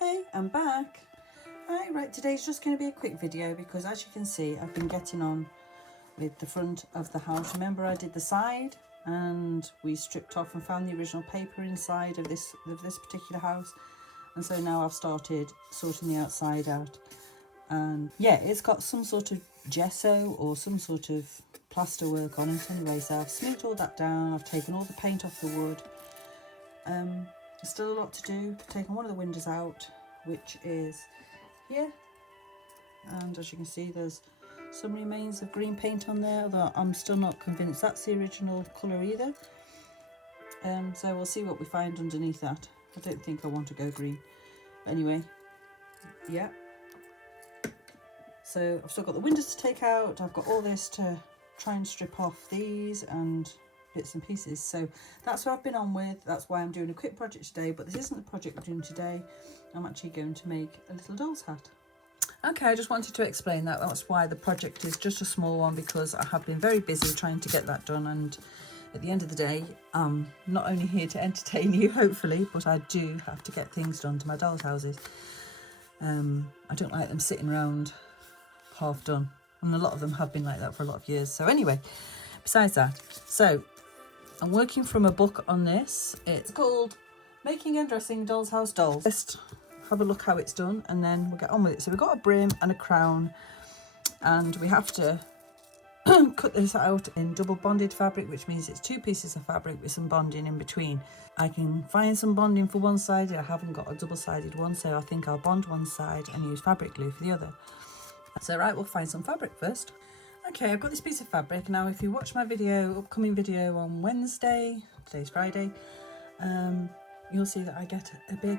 Hey, I'm back. Hi, right, today's just going to be a quick video because as you can see, I've been getting on with the front of the house. Remember I did the side and we stripped off and found the original paper inside of this particular house, and so now I've started sorting the outside out. And yeah, it's got some sort of gesso or some sort of plaster work on it anyway, so I've smoothed all that down. I've taken all the paint off the wood. There's still a lot to do. Taking one of the windows out, which is here, and as you can see there's some remains of green paint on there, although I'm still not convinced that's the original colour either. So we'll see what we find underneath that. I don't think I want to go green, but anyway, yeah. So I've still got the windows to take out. I've got all this to try and strip off these and bits and pieces. So that's what I've been on with. That's why I'm doing a quick project today, but this isn't the project we're doing today. I'm actually going to make a little doll's hat. Okay, I just wanted to explain that. That's why the project is just a small one, because I have been very busy trying to get that done, and at the end of the day, I'm not only here to entertain you, hopefully, but I do have to get things done to my doll's houses. I don't like them sitting around half done, and a lot of them have been like that for a lot of years. So anyway, besides that, so I'm working from a book on this. It's called Making and Dressing Doll's House Dolls. Just have a look how it's done and then we'll get on with it. So we've got a brim and a crown, and we have to cut this out in double bonded fabric, which means it's two pieces of fabric with some bonding in between. I can find some bonding for one side. I haven't got a double-sided one, so I think I'll bond one side and use fabric glue for the other. So right, we'll find some fabric first. Okay, I've got this piece of fabric. Now if you watch my upcoming video on Wednesday, today's Friday, you'll see that I get a big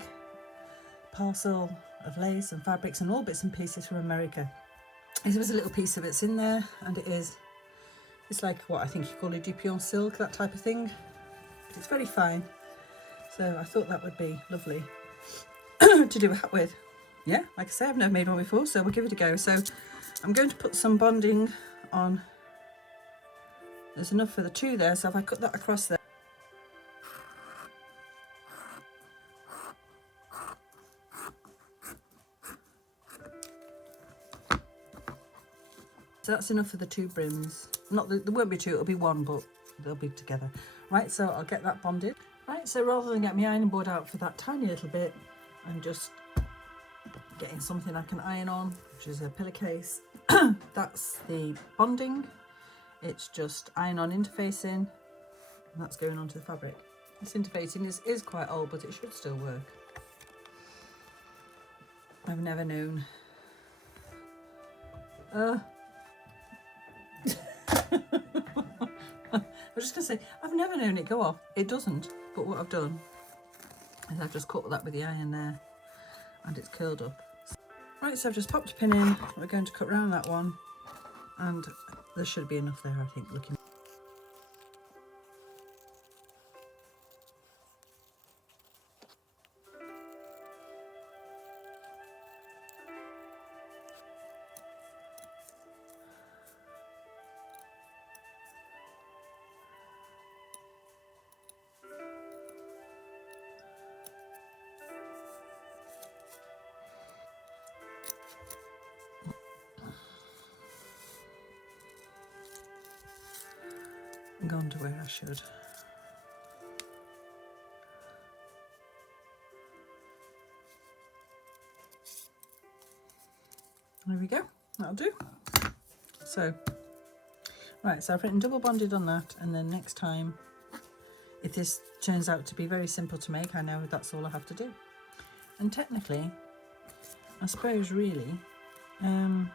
parcel of lace and fabrics and all bits and pieces from America. This was a little piece of it's in there, and it's like what I think you call a dupion silk, that type of thing, but it's very fine. So I thought that would be lovely to do a hat with. Yeah, like I say, I've never made one before, so we'll give it a go. So I'm going to put some bonding on. There's enough for the two there, so if I cut that across there, so that's enough for the two brims. Not there won't be two, it'll be one, but they'll be together. Right, so I'll get that bonded. Right, so rather than get my ironing board out for that tiny little bit, I'm just getting something I can iron on, which is a pillowcase. That's the bonding. It's just iron-on interfacing, and that's going onto the fabric. This interfacing is quite old, but it should still work. I've never known. I was just going to say, I've never known it go off. It doesn't, but what I've done is I've just cut that with the iron there, and it's curled up. Right, so I've just popped a pin in. We're going to cut round that one, and there should be enough there, I think, looking. Gone to where I should. There we go, that'll do. So, right, so I've written double bonded on that, and then next time, if this turns out to be very simple to make, I know that's all I have to do. And technically, I suppose really and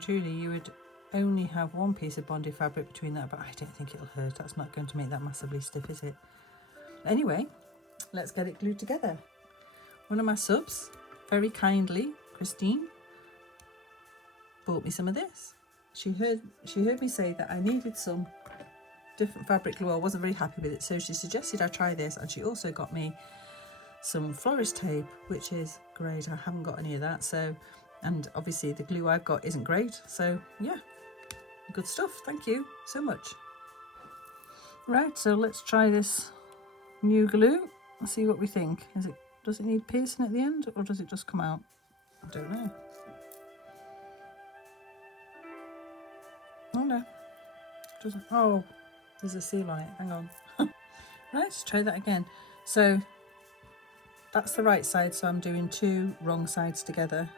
truly, you would only have one piece of bonded fabric between that, but I don't think it'll hurt. That's not going to make that massively stiff, is it? Anyway, let's get it glued together. One of my subs, very kindly, Christine, bought me some of this. She heard me say that I needed some different fabric glue. I wasn't very happy with it, so she suggested I try this, and she also got me some florist tape, which is great. I haven't got any of that, so, and obviously the glue I've got isn't great, so yeah, good stuff. Thank you so much. Right, so let's try this new glue and see what we think. Does it need piercing at the end, or does it just come out? I don't know. Oh no. Doesn't. Oh, there's a seal on it. Hang on. Right, let's try that again. So that's the right side, so I'm doing 2 wrong sides together.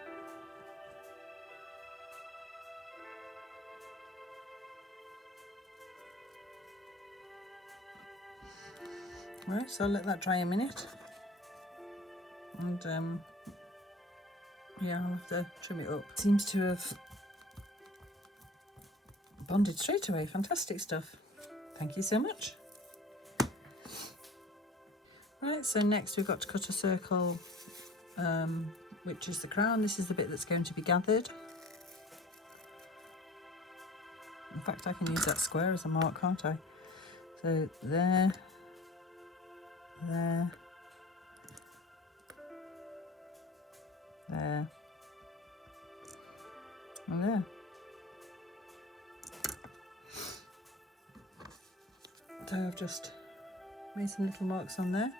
Right, so I'll let that dry a minute. And yeah, I'll have to trim it up. Seems to have bonded straight away. Fantastic stuff. Thank you so much. Right, so next we've got to cut a circle, which is the crown. This is the bit that's going to be gathered. In fact, I can use that square as a mark, can't I? So there, there, there, and there. So I've just made some little marks on there.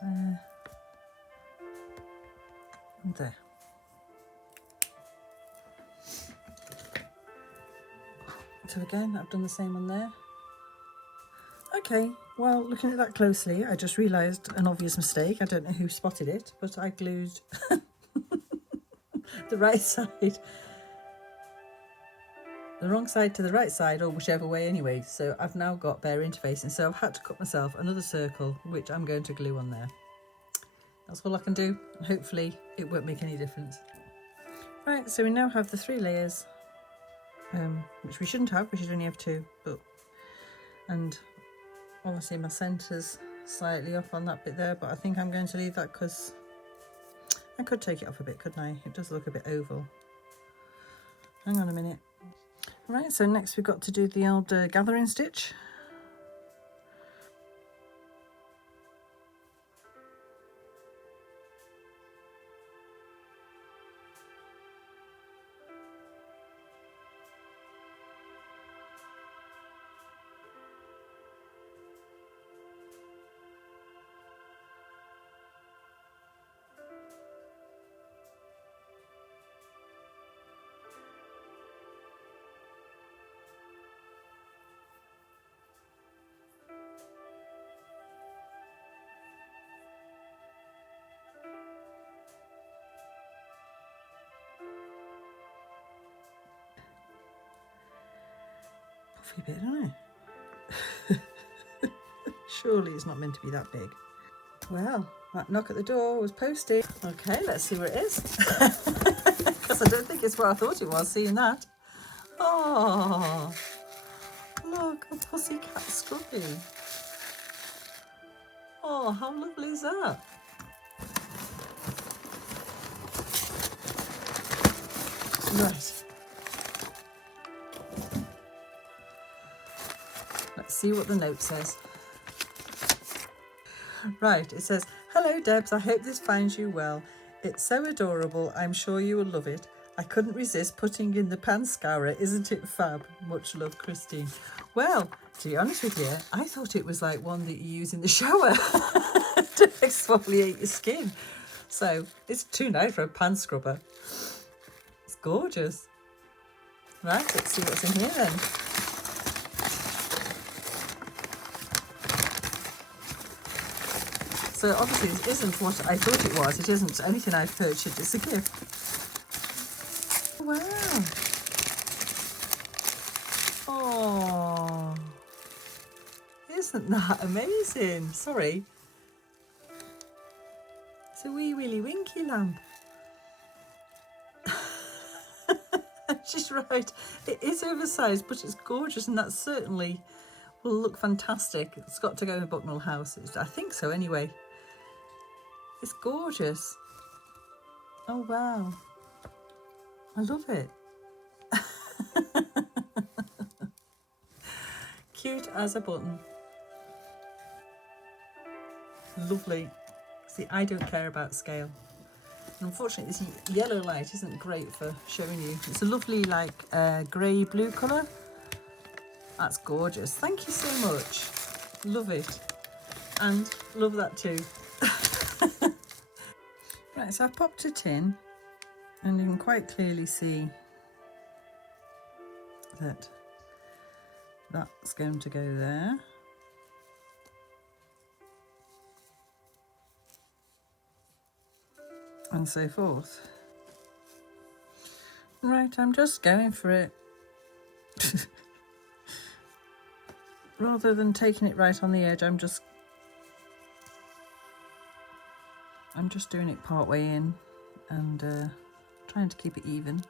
There. And there. So again, I've done the same on there. Okay, well, looking at that closely, I just realised an obvious mistake. I don't know who spotted it, but I glued the right side, the wrong side to the right side, or whichever way anyway. So I've now got bare interfacing. So I've had to cut myself another circle, which I'm going to glue on there. That's all I can do. Hopefully it won't make any difference. Right, so we now have the 3 layers, which we shouldn't have, we should only have 2, but, and obviously my centre's slightly off on that bit there, but I think I'm going to leave that because I could take it off a bit, couldn't I? It does look a bit oval. Hang on a minute. Right, so next we've got to do the old gathering stitch. Puffy bit, isn't it? Surely it's not meant to be that big. Well, that knock at the door was posted. Okay, let's see where it is. Because I don't think it's what I thought it was, seeing that. Oh, look, a pussycat scrubby. Oh, how lovely is that? Right. Let's see what the note says. Right, it says, "Hello Debs, I hope this finds you well. It's so adorable, I'm sure you will love it. I couldn't resist putting in the pan scourer, isn't it fab? Much love, Christine." Well, to be honest with you, I thought it was like one that you use in the shower to exfoliate your skin. So it's too nice for a pan scrubber. It's gorgeous. Right, let's see what's in here then. So obviously this isn't what I thought it was. It isn't anything I've purchased. It's a gift. Wow. Oh, isn't that amazing? Sorry. It's a wee willy winky lamp. She's right. It is oversized, but it's gorgeous, and that certainly will look fantastic. It's got to go in a Bucknell house. I think so anyway. It's gorgeous. Oh wow. I love it. Cute as a button. Lovely. See, I don't care about scale. And unfortunately, this yellow light isn't great for showing you. It's a lovely, like, grey blue colour. That's gorgeous. Thank you so much. Love it. And love that too. Right, so I've popped it in and you can quite clearly see that that's going to go there. And so forth. Right, I'm just going for it. Rather than taking it right on the edge, I'm just doing it part way in and trying to keep it even.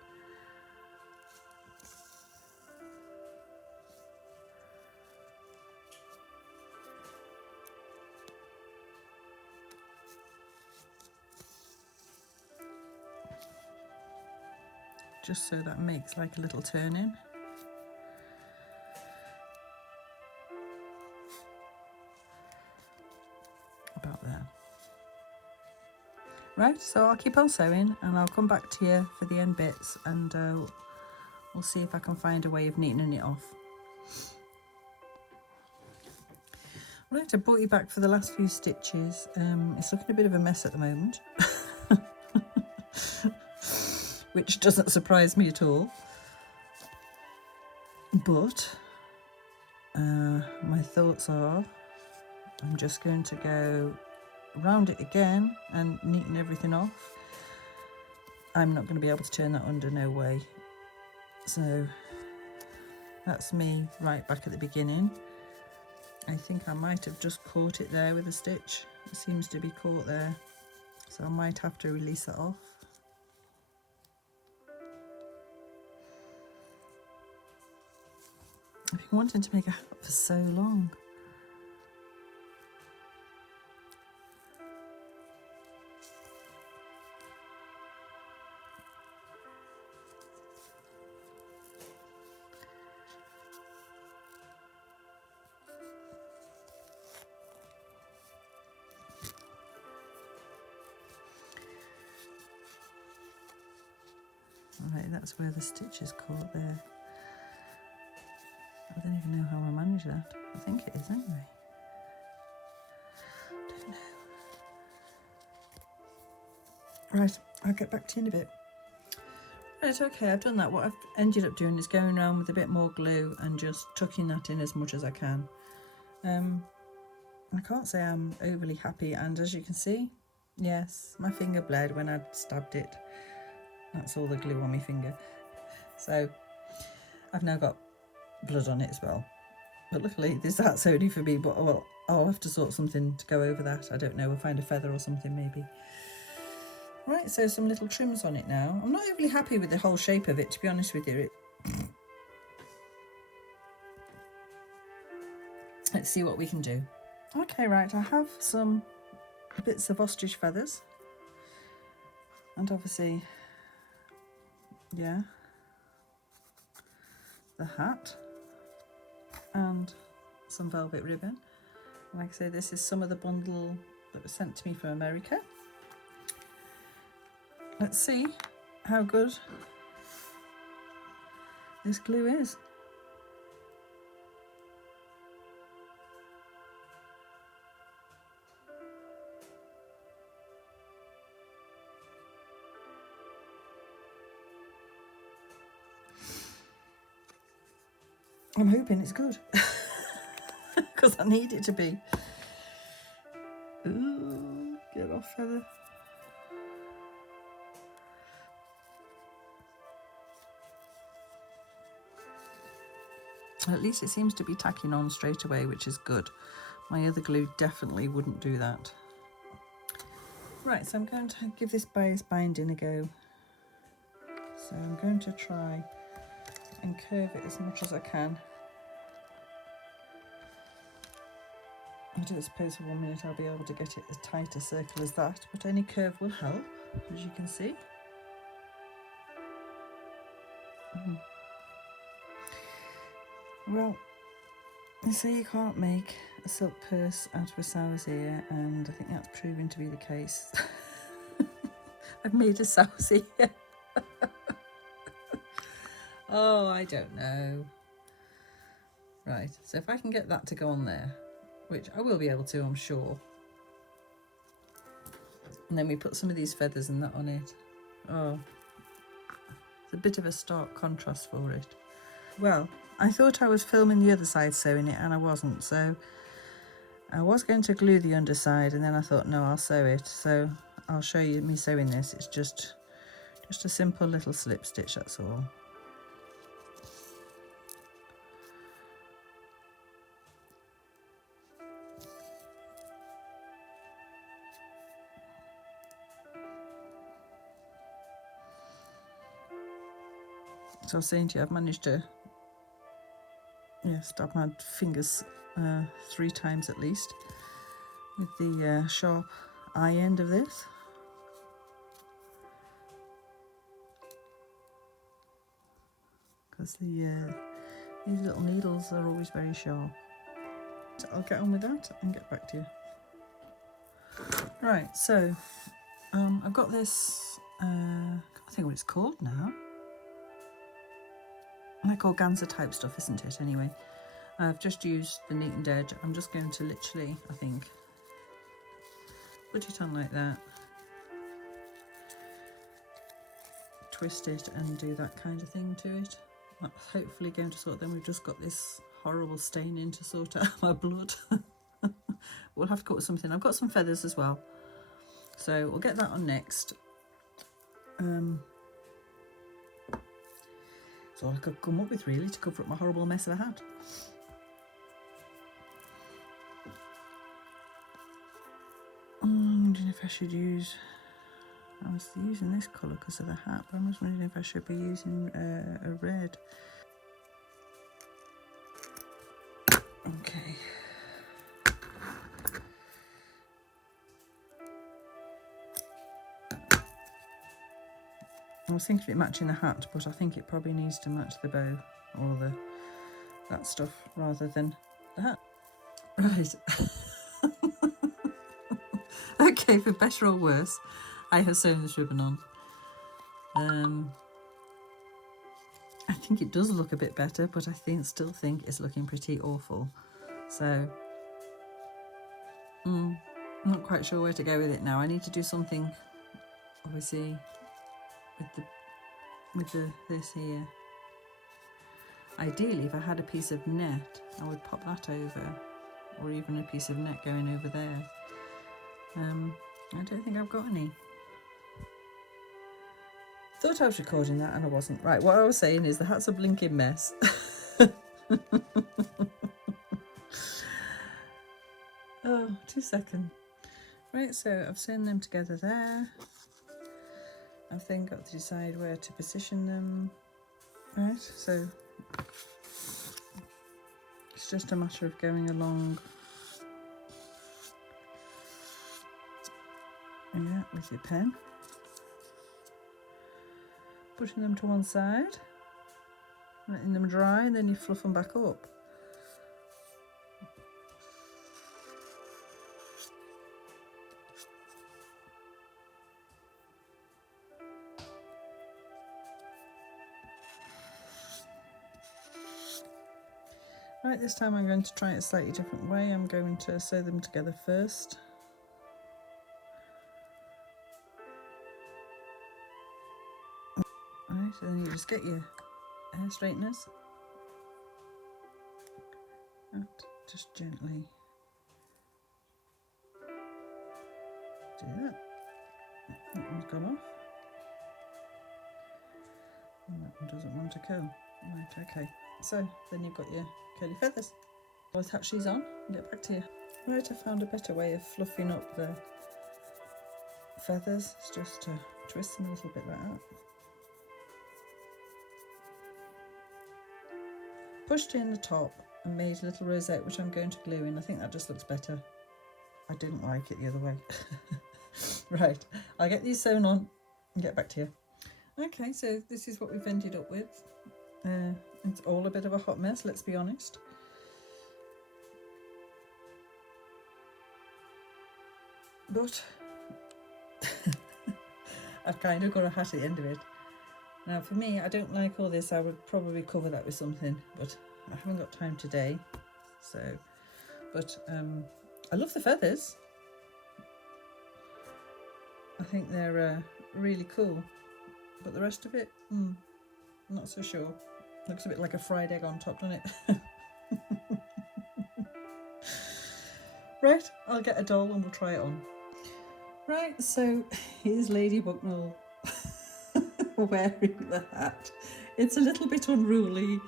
Just so that makes like a little turn in. About there. Right, so I'll keep on sewing and I'll come back to you for the end bits and we'll see if I can find a way of neatening it off. Right, I brought you back for the last few stitches. It's looking a bit of a mess at the moment, which doesn't surprise me at all. But my thoughts are I'm just going to go round it again and neaten everything off. I'm not going to be able to turn that under, no way. So that's me right back at the beginning. I think I might have just caught it there with a stitch. It seems to be caught there, so I might have to release that off. I've been wanting to make a hat for so long. Right, that's where the stitch is caught there. I don't even know how I manage that. I think it is anyway. Don't know. Right, I'll get back to you in a bit. Right, okay, I've done that. What I've ended up doing is going around with a bit more glue and just tucking that in as much as I can. I can't say I'm overly happy, and as you can see, yes, my finger bled when I stabbed it. That's all the glue on my finger. So I've now got blood on it as well. But luckily that's only for me, but well, I'll have to sort something to go over that. I don't know, we'll find a feather or something maybe. Right, so some little trims on it now. I'm not overly happy with the whole shape of it, to be honest with you. Let's see what we can do. Okay, right, I have some bits of ostrich feathers. And obviously, yeah, the hat and some velvet ribbon. Like I say, this is some of the bundle that was sent to me from America. Let's see how good this glue is. I'm hoping it's good because I need it to be. Ooh, get off, feather. At least it seems to be tacking on straight away, which is good. My other glue definitely wouldn't do that. Right, so I'm going to give this bias binding a go. So I'm going to try and curve it as much as I can. I don't suppose for 1 minute I'll be able to get it as tight a circle as that, but any curve will help, as you can see. Well, they say you can't make a silk purse out of a sow's ear, and I think that's proving to be the case. I've made a sow's ear. Oh, I don't know. Right, so if I can get that to go on there, which I will be able to, I'm sure. And then we put some of these feathers and that on it. Oh, it's a bit of a stark contrast for it. Well, I thought I was filming the other side sewing it, and I wasn't, so I was going to glue the underside, and then I thought, no, I'll sew it. So I'll show you me sewing this. It's just a simple little slip stitch, that's all. So I was saying to you, I've managed to stab my fingers 3 times at least with the sharp eye end of this. Because these little needles are always very sharp. So I'll get on with that and get back to you. Right, so I've got this, I can't think what it's called now. Like organza type stuff, isn't it? Anyway, I've just used the neatened edge. I'm just going to literally, I think, put it on like that, twist it and do that kind of thing to it. That's hopefully going to sort. Then we've just got this horrible staining to sort out my blood. We'll have to cut something. I've got some feathers as well, so we'll get that on next. That's all I could come up with really to cover up my horrible mess of a hat. I'm wondering if I should use, I was using this colour because of the hat, but I'm just wondering if I should be using a red. Okay. I was thinking of it matching the hat, but I think it probably needs to match the bow or that stuff rather than the hat. Right. Okay, for better or worse, I have sewn this ribbon on. I think it does look a bit better, but I still think it's looking pretty awful. So, I'm not quite sure where to go with it now. I need to do something, obviously, with this here. Ideally, if I had a piece of net, I would pop that over, or even a piece of net going over there. I don't think I've got any. Thought I was recording that and I wasn't. Right, what I was saying is the hat's a blinking mess. Oh, 2 seconds. Right, so I've sewn them together there. I've then got to decide where to position them. Right, so it's just a matter of going along, with your pen, putting them to one side, letting them dry, and then you fluff them back up. Right, this time I'm going to try it a slightly different way. I'm going to sew them together first. Right, and then you just get your hair straighteners and just gently do that. That one's gone off. And that one doesn't want to curl. Right, okay. So then you've got your curly feathers. I'll attach these on and get back to you. Right, I found a better way of fluffing up the feathers. It's just to twist them a little bit like that. Pushed in the top and made a little rosette, which I'm going to glue in. I think that just looks better. I didn't like it the other way. Right, I'll get these sewn on and get back to you. Okay, so this is what we've ended up with. It's all a bit of a hot mess, let's be honest. But I've kind of got a hat at the end of it. Now for me, I don't like all this. I would probably cover that with something, but I haven't got time today. So, but I love the feathers. I think they're really cool, but the rest of it, not so sure. Looks a bit like a fried egg on top, doesn't it? Right, I'll get a doll and we'll try it on. Right, so here's Lady Bucknell wearing the hat. It's a little bit unruly.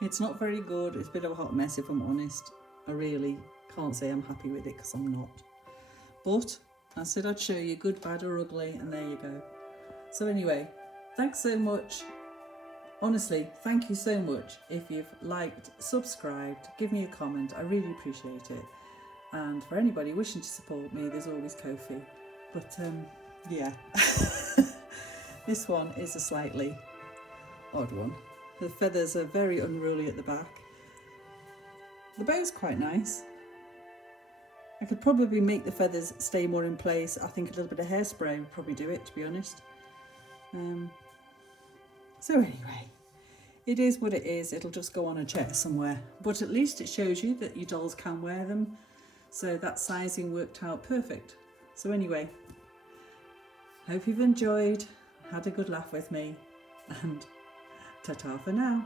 It's not very good. It's a bit of a hot mess, if I'm honest. I really can't say I'm happy with it because I'm not. But I said I'd show you good, bad or ugly, and there you go. So anyway, thanks so much. Honestly, thank you so much. If you've liked, subscribed, give me a comment. I really appreciate it. And for anybody wishing to support me, there's always Ko-fi. But yeah, this one is a slightly odd one. The feathers are very unruly at the back. The bow's quite nice. I could probably make the feathers stay more in place. I think a little bit of hairspray would probably do it, to be honest. So anyway, it is what it is. It'll just go on a chair somewhere. But at least it shows you that your dolls can wear them. So that sizing worked out perfect. So anyway, hope you've enjoyed, had a good laugh with me, and ta-ta for now.